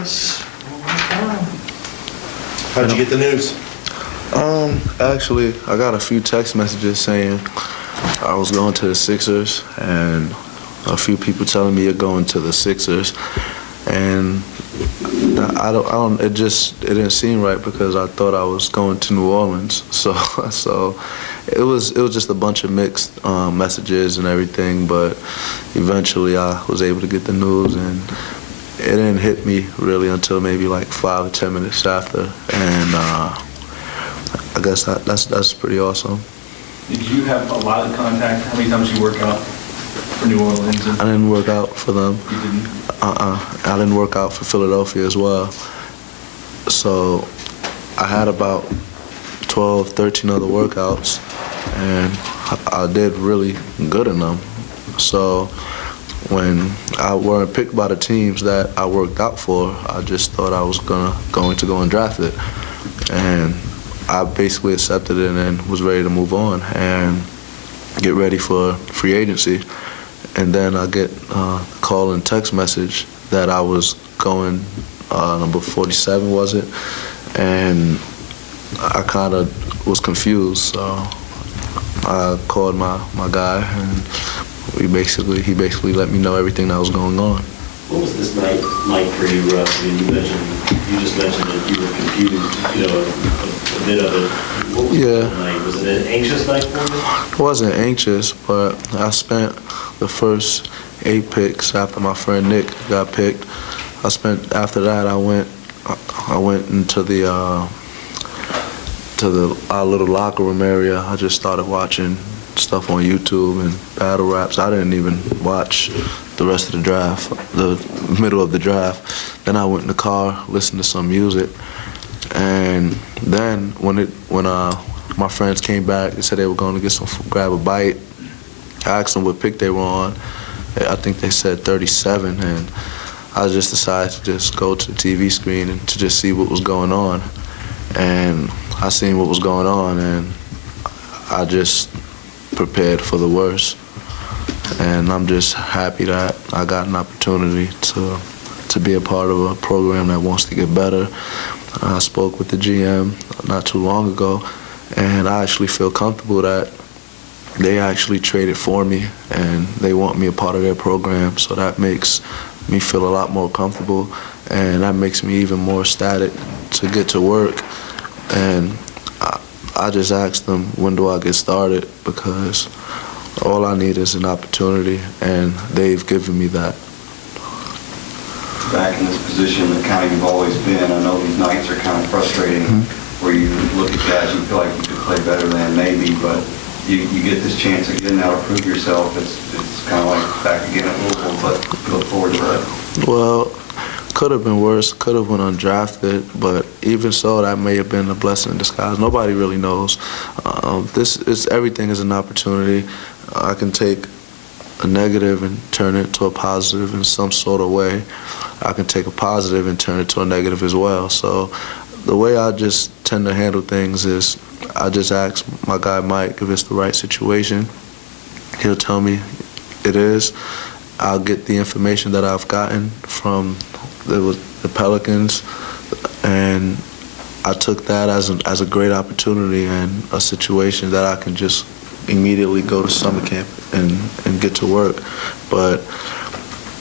Yes. How'd you get the news? Actually, I got a few text messages saying I was going to the Sixers, and a few people telling me you're going to the Sixers, and it didn't seem right because I thought I was going to New Orleans. So it was just a bunch of mixed messages and everything, but eventually I was able to get the news, and it didn't hit me really until maybe like 5 or 10 minutes after, and I guess that's pretty awesome. Did you have a lot of contact? How many times did you work out for New Orleans? I didn't work out for them. You didn't? I didn't work out for Philadelphia as well. So I had about 12, 13 other workouts, and I did really good in them. So when I weren't picked by the teams that I worked out for, I just thought I was going to go undrafted. And I basically accepted it and was ready to move on and get ready for free agency. And then I get a call and text message that I was going number 47, was it? And I kind of was confused, so I called my guy, and he basically let me know everything that was going on. What was this night like for you, Russ? I mean, you just mentioned that you were confused, you know, a bit of it. What was the night? Was it an anxious night for you? It wasn't anxious, but I spent the first 8 picks after my friend Nick got picked. After that, I went into our little locker room area. I just started watching stuff on YouTube and battle raps. I didn't even watch the rest of the draft, the middle of the draft. Then I went in the car, listened to some music, and then when my friends came back, they said they were going to grab a bite. I asked them what pick they were on. I think they said 37, and I just decided to just go to the TV screen and to just see what was going on. And I seen what was going on, and I just prepared for the worst. And I'm just happy that I got an opportunity to be a part of a program that wants to get better. I spoke with the GM not too long ago, and I actually feel comfortable that they actually traded for me and they want me a part of their program, so that makes me feel a lot more comfortable, and that makes me even more ecstatic to get to work. And I just asked them, when do I get started, because all I need is an opportunity, and they've given me that. Back in this position that kind of you've always been, I know these nights are kind of frustrating, where you look at guys you feel like you could play better than maybe, but you get this chance again now to prove yourself. It's kind of like back again at Louisville, but you look forward to that. Well, could have been worse, could have went undrafted, but even so, that may have been a blessing in disguise. Nobody really knows. Everything is an opportunity. I can take a negative and turn it to a positive in some sort of way. I can take a positive and turn it to a negative as well. So the way I just tend to handle things is I just ask my guy Mike if it's the right situation. He'll tell me it is. I'll get the information that I've gotten from the Pelicans, and I took that as a great opportunity and a situation that I can just immediately go to summer camp and get to work. But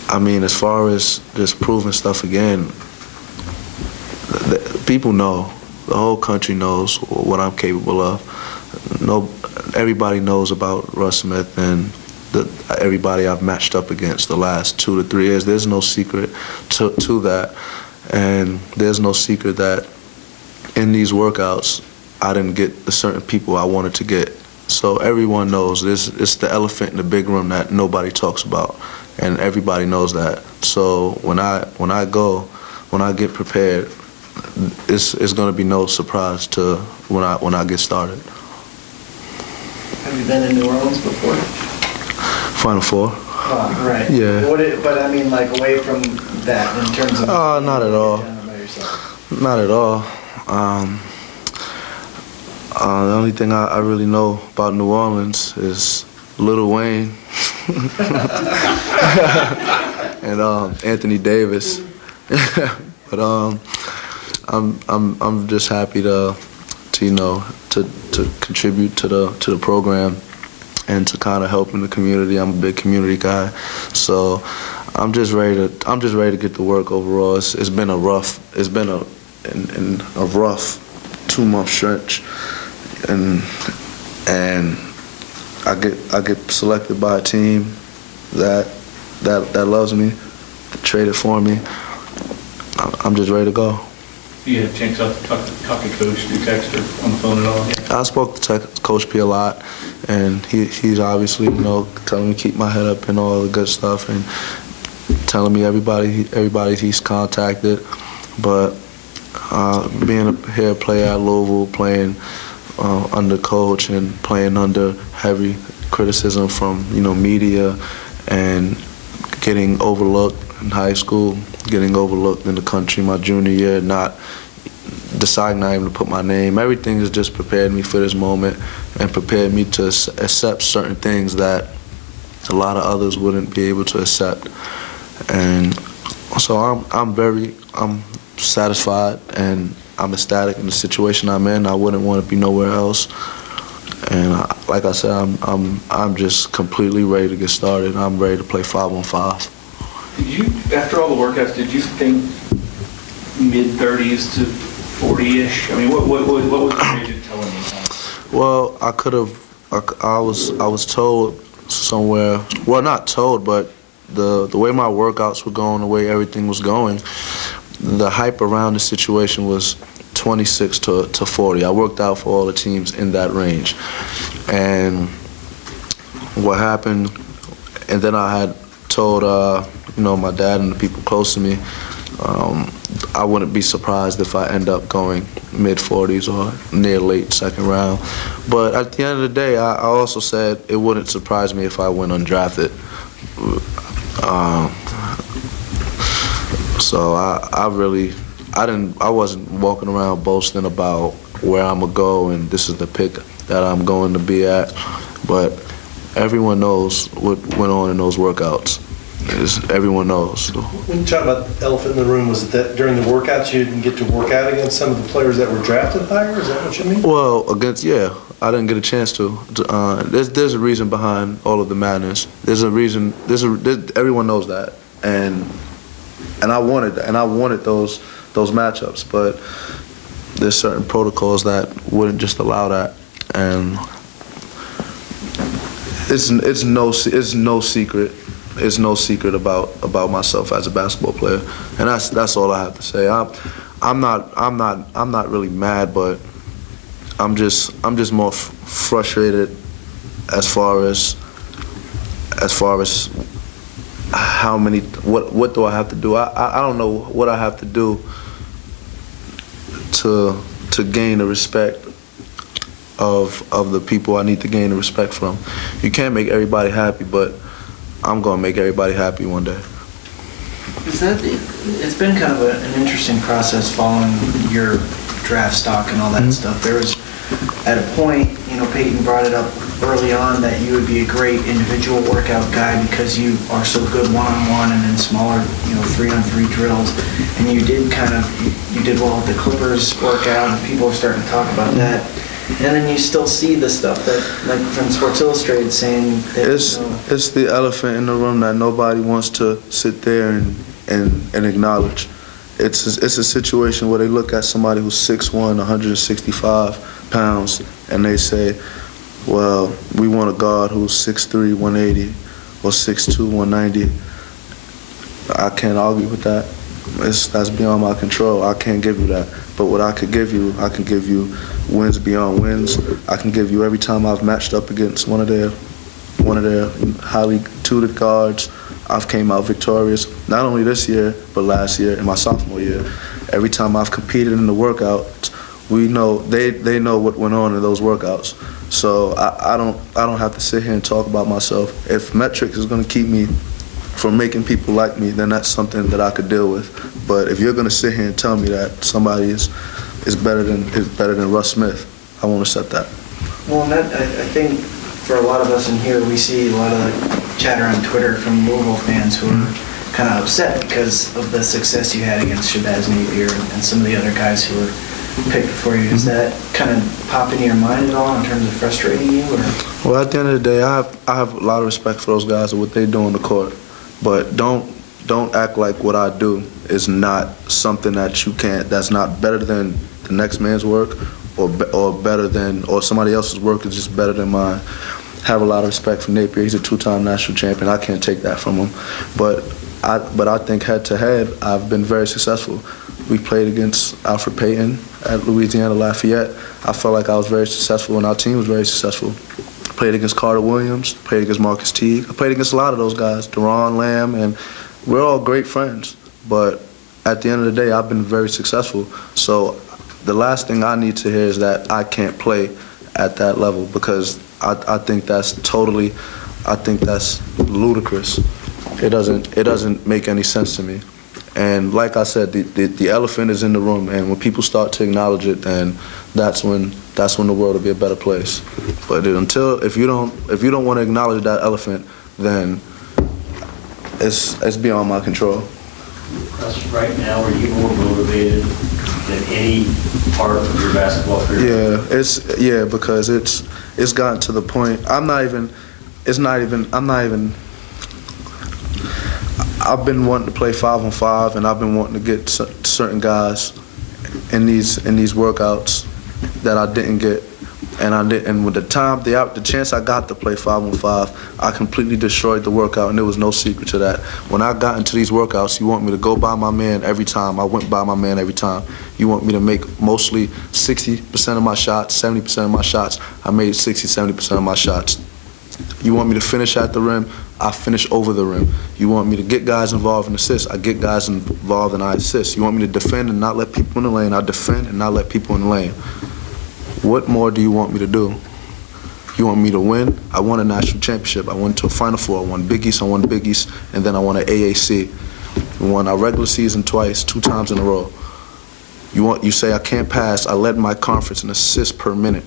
I mean, as far as just proving stuff again, people know, the whole country knows what I'm capable of. Everybody knows about Russ Smith and everybody I've matched up against the last 2 to 3 years. There's no secret to that, and there's no secret that in these workouts I didn't get the certain people I wanted to get. So everyone knows this. It's the elephant in the big room that nobody talks about, and everybody knows that. So when I get prepared, it's going to be no surprise to when I get started. Have you been in New Orleans before? Final Four. Right. Yeah. But I mean, like, away from that, in terms of... Not at all. Not at all. The only thing I really know about New Orleans is Lil Wayne and Anthony Davis. But I'm just happy to contribute to the program and to kind of help in the community. I'm a big community guy, so I'm just ready to get to work overall. It's been a rough 2-month stretch, and I get selected by a team that loves me, traded for me. I'm just ready to go. You had a chance to talk to Coach through text or on the phone at all? I spoke to Coach P a lot, and he's obviously, telling me to keep my head up and all the good stuff, and telling me everybody he's contacted. But being a head player at Louisville, playing under coach and playing under heavy criticism from media, and getting overlooked in high school, getting overlooked in the country my junior year, deciding not even to put my name. Everything has just prepared me for this moment and prepared me to accept certain things that a lot of others wouldn't be able to accept. And so I'm satisfied and I'm ecstatic in the situation I'm in. I wouldn't want to be nowhere else. And like I said, I'm just completely ready to get started. I'm ready to play 5-on-5. Did you, after all the workouts, did you think mid-30s to 40-ish? I mean, what was the agent telling you? Well, I was told somewhere, well, not told, but the way my workouts were going, the way everything was going, the hype around the situation was 26 to 40. I worked out for all the teams in that range. And what happened, and then I had told my dad and the people close to me, I wouldn't be surprised if I end up going mid-40s or near late second round. But at the end of the day, I also said it wouldn't surprise me if I went undrafted. So I wasn't walking around boasting about where I'm gonna go and this is the pick that I'm going to be at. But everyone knows what went on in those workouts. Everyone knows. When you talk about the elephant in the room, was it that during the workouts you didn't get to work out against some of the players that were drafted higher? Is that what you mean? Well, I didn't get a chance to. There's a reason behind all of the madness. There's a reason. Everyone knows that, and I wanted that, and I wanted those matchups, but there's certain protocols that wouldn't just allow that, and it's no secret. It's no secret about myself as a basketball player, and that's all I have to say. I'm not really mad, but I'm just more frustrated as far as how many what do I have to do? I don't know what I have to do to gain the respect of the people I need to gain the respect from. You can't make everybody happy, but I'm gonna make everybody happy one day. It's been kind of an interesting process following your draft stock and all that stuff. There was, at a point, Peyton brought it up early on that you would be a great individual workout guy because you are so good one-on-one and in smaller, 3-on-3 drills. And you did well with the Clippers workout, and people are starting to talk about that. And then you still see the stuff that, like from Sports Illustrated, saying that, it's the elephant in the room that nobody wants to sit there and acknowledge. It's a situation where they look at somebody who's 6'1", 165 pounds, and they say, well, we want a guard who's 6'3", 180, or 6'2", 190. I can't argue with that. That's beyond my control. I can't give you that. But what I can give you wins beyond wins. I can give you every time I've matched up against one of their highly tutored guards, I've came out victorious. Not only this year, but last year and my sophomore year. Every time I've competed in the workouts, we know they know what went on in those workouts. So I don't have to sit here and talk about myself. If metrics is going to keep me from making people like me, then that's something that I could deal with. But if you're going to sit here and tell me that somebody is better than Russ Smith, I won't accept that. Well, and that, I think for a lot of us in here, we see a lot of chatter on Twitter from Louisville fans who are kind of upset because of the success you had against Shabazz Napier and some of the other guys who were picked for you. Does that kind of pop into your mind at all in terms of frustrating you? Or? Well, at the end of the day, I have a lot of respect for those guys and what they do on the court, but don't act like what I do is not something that you can't. That's not better than the next man's work, or better than, or somebody else's work is just better than mine. Have a lot of respect for Napier. He's a 2-time national champion. I can't take that from him, but I think head to head, I've been very successful. We played against Alfred Payton at Louisiana Lafayette. I felt like I was very successful, and our team was very successful. Played against Carter Williams, played against Marcus Teague. I played against a lot of those guys, Deron Lamb, and we're all great friends. But at the end of the day, I've been very successful. So the last thing I need to hear is that I can't play at that level, because I think that's ludicrous. It doesn't make any sense to me. And like I said, the elephant is in the room, and when people start to acknowledge it, then that's when the world will be a better place. But if you don't want to acknowledge that elephant, then it's beyond my control. Russ, right now, are you more motivated than any part of your basketball career? Yeah, because it's gotten to the point. I've been wanting to play 5-on-5, and I've been wanting to get certain guys in these workouts that I didn't get, and with the chance I got to play 5-on-5, I completely destroyed the workout, and there was no secret to that. When I got into these workouts, you want me to go by my man every time. I went by my man every time. You want me to make mostly 60% of my shots, 70% of my shots. I made 60, 70% of my shots. You want me to finish at the rim, I finish over the rim. You want me to get guys involved in assists, I get guys involved and I assist. You want me to defend and not let people in the lane, I defend and not let people in the lane. What more do you want me to do? You want me to win? I won a national championship. I went to a Final Four. I won Big East, and then I won an AAC. We won our regular season twice, 2 times in a row. You say I can't pass, I led my conference in assists per minute.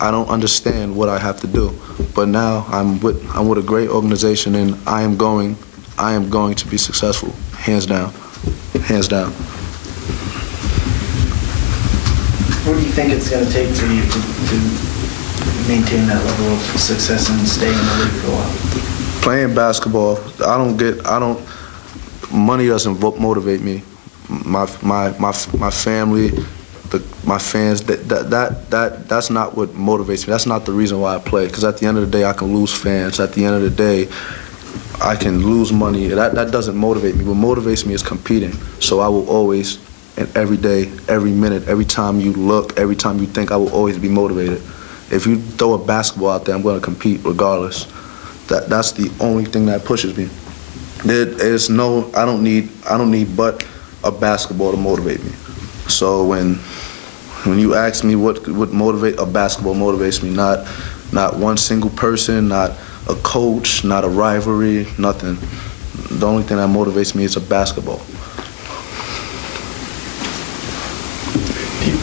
I don't understand what I have to do, but now I'm with a great organization, and I am going to be successful, hands down, hands down. What do you think it's going to take for you to maintain that level of success and stay in the league for a while? Playing basketball, money doesn't motivate me. My family, my fans, that's not what motivates me. That's not the reason why I play, because at the end of the day, I can lose fans. At the end of the day, I can lose money. That doesn't motivate me. What motivates me is competing. So I will always, and every day, every minute, every time you look, every time you think, I will always be motivated. If you throw a basketball out there, I'm going to compete regardless. That's the only thing that pushes me. There's no, I don't need but a basketball to motivate me. So when you ask me what motivate, a basketball motivates me, not one single person, not a coach, not a rivalry, nothing. The only thing that motivates me is a basketball.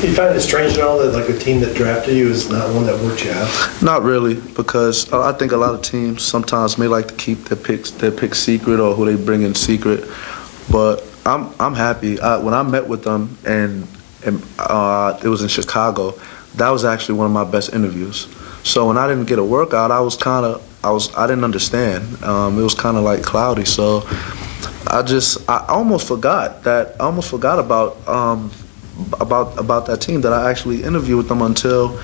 Do you find it strange at all that like a team that drafted you is not one that worked you out? Not really, because I think a lot of teams sometimes may like to keep their picks secret, or who they bring in secret. But I'm happy. When I met with them, and it was in Chicago, that was actually one of my best interviews. So when I didn't get a workout, I didn't understand. It was kind of like cloudy. So I almost forgot about that team, that I actually interviewed with them until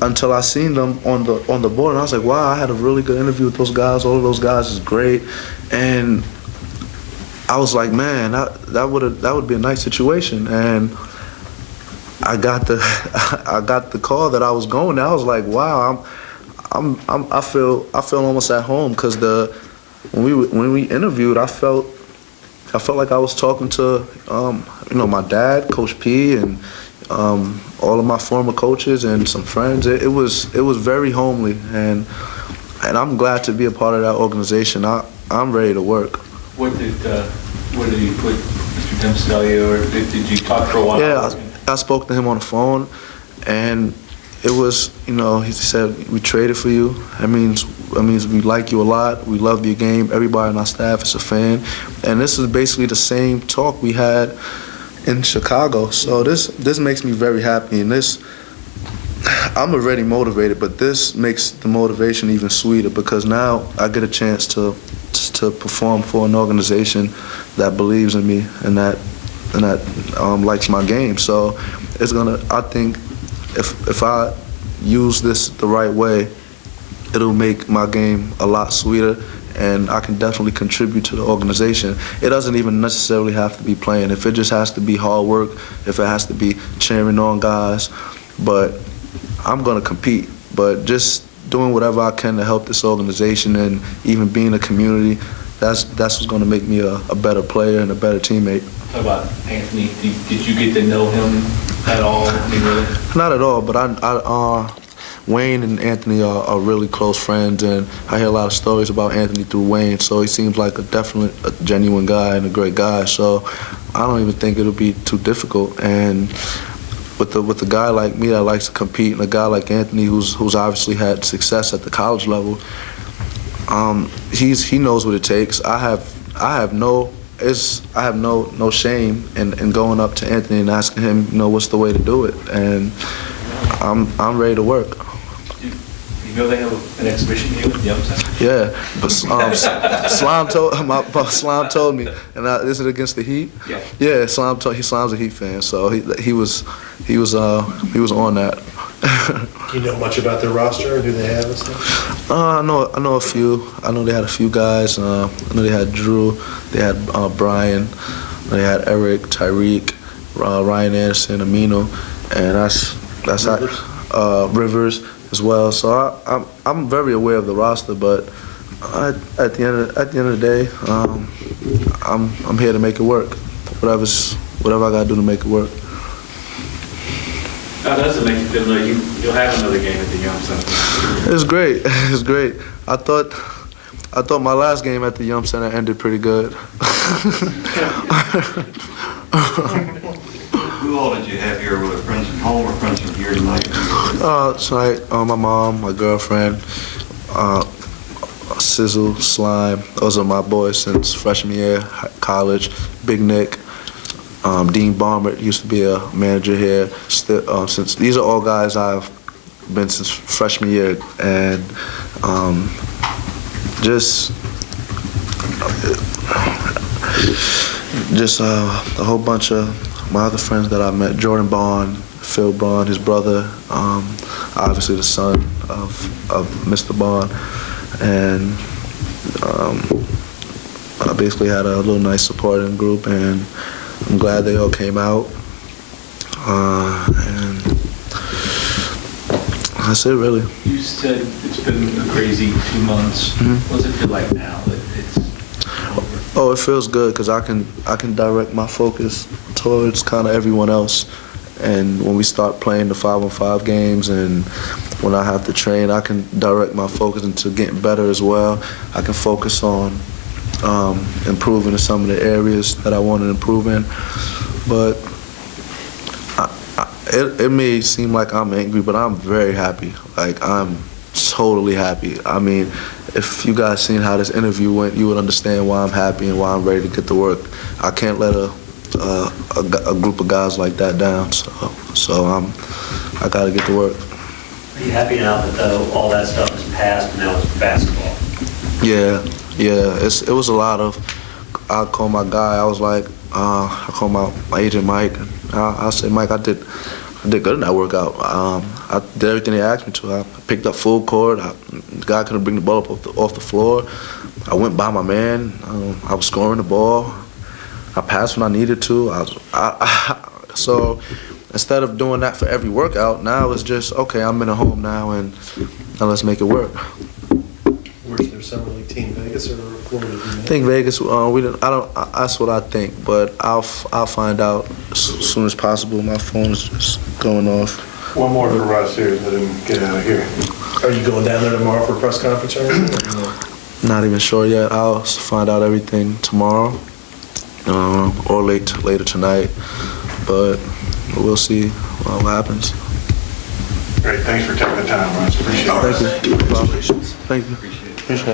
I seen them on the board, and I was like, wow, I had a really good interview with those guys. All of those guys is great, and I was like, man, that would be a nice situation. And I got the call that I was going there. I was like, wow, I feel almost at home, because when we interviewed, I felt like I was talking to my dad, Coach P, and all of my former coaches and some friends. It was very homely, and I'm glad to be a part of that organization. I'm ready to work. What did he put Mr. Dempsey tell you, or did you talk for a while? Yeah, I spoke to him on the phone, and it was, you know, he said, we traded for you. That means we like you a lot. We love your game. Everybody on our staff is a fan. And this is basically the same talk we had in Chicago. So this makes me very happy. And I'm already motivated, but this makes the motivation even sweeter because now I get a chance to perform for an organization that believes in me and that likes my game. So I think if I use this the right way, it'll make my game a lot sweeter, and I can definitely contribute to the organization. It doesn't even necessarily have to be playing. If it just has to be hard work, if it has to be cheering on guys, but I'm gonna compete. But just doing whatever I can to help this organization and even being a community, that's what's gonna make me a better player and a better teammate. Talk about Anthony. Did you get to know him at all? I mean, really? Not at all, but Wayne and Anthony are really close friends, and I hear a lot of stories about Anthony through Wayne, so he seems like a genuine guy and a great guy, so I don't even think it'll be too difficult. And with a guy like me that likes to compete, and a guy like Anthony who's obviously had success at the college level, he knows what it takes. I have no shame in going up to Anthony and asking him, you know, what's the way to do it, and I'm ready to work. You know they have an exhibition here with the upset? Yeah, but Slime told me, and is it against the Heat? Yeah. Yeah, Slime's a Heat fan, so he was on that. Do you know much about their roster and who they have and stuff? I know a few. I know they had a few guys. I know they had Drew, they had Brian, they had Eric, Tyreek, Ryan Anderson, Amino, and that's Rivers as well. So I'm very aware of the roster, but at the end of the day, I'm here to make it work. Whatever I gotta do to make it work. How does it make you feel like you'll have another game at the Yum Center? It's great. It's great. I thought my last game at the Yum Center ended pretty good. Who all did you have here? Were they friends from home or friends from here tonight? Tonight, my mom, my girlfriend, Sizzle, Slime. Those are my boys since freshman year, college. Big Nick, Dean Barnett used to be a manager here. Since these are all guys I've been since freshman year, and just a whole bunch of my other friends that I met. Jordan Bond, Phil Bond, his brother, obviously the son of Mr. Bond, and I basically had a little nice supporting group, and I'm glad they all came out, and that's it really. You said it's been a crazy 2 months. Mm-hmm. What does it feel like now that it's over? Oh, it feels good because I can direct my focus towards kind of everyone else. And when we start playing the 5-on-5 games and when I have to train, I can direct my focus into getting better as well. I can focus on improving in some of the areas that I want to improve in. But it may seem like I'm angry, but I'm very happy. Like, I'm totally happy. I mean, if you guys seen how this interview went, you would understand why I'm happy and why I'm ready to get to work. I can't let a group of guys like that down, so I got to get to work. Are you happy now that all that stuff is past and now it's basketball? Yeah. It was a lot of. I called my guy. I was like, I called my agent Mike. I said, Mike, I did good in that workout. I did everything they asked me to. I picked up full court. The guy couldn't bring the ball up off the floor. I went by my man. I was scoring the ball. I passed when I needed to. So instead of doing that for every workout, now it's just, okay, I'm in a home now, and now let's make it work. Where's their summer league team, Vegas or Florida? I think Vegas. That's what I think, but I'll find out as soon as possible. My phone's just going off. One more for Russ here, let him get out of here. Are you going down there tomorrow for a press conference or anything? Not even sure yet. I'll find out everything tomorrow, or later tonight. But we'll see what happens. Great, thanks for taking the time, Russ. Appreciate it. Thank you. Thank you. Appreciate it.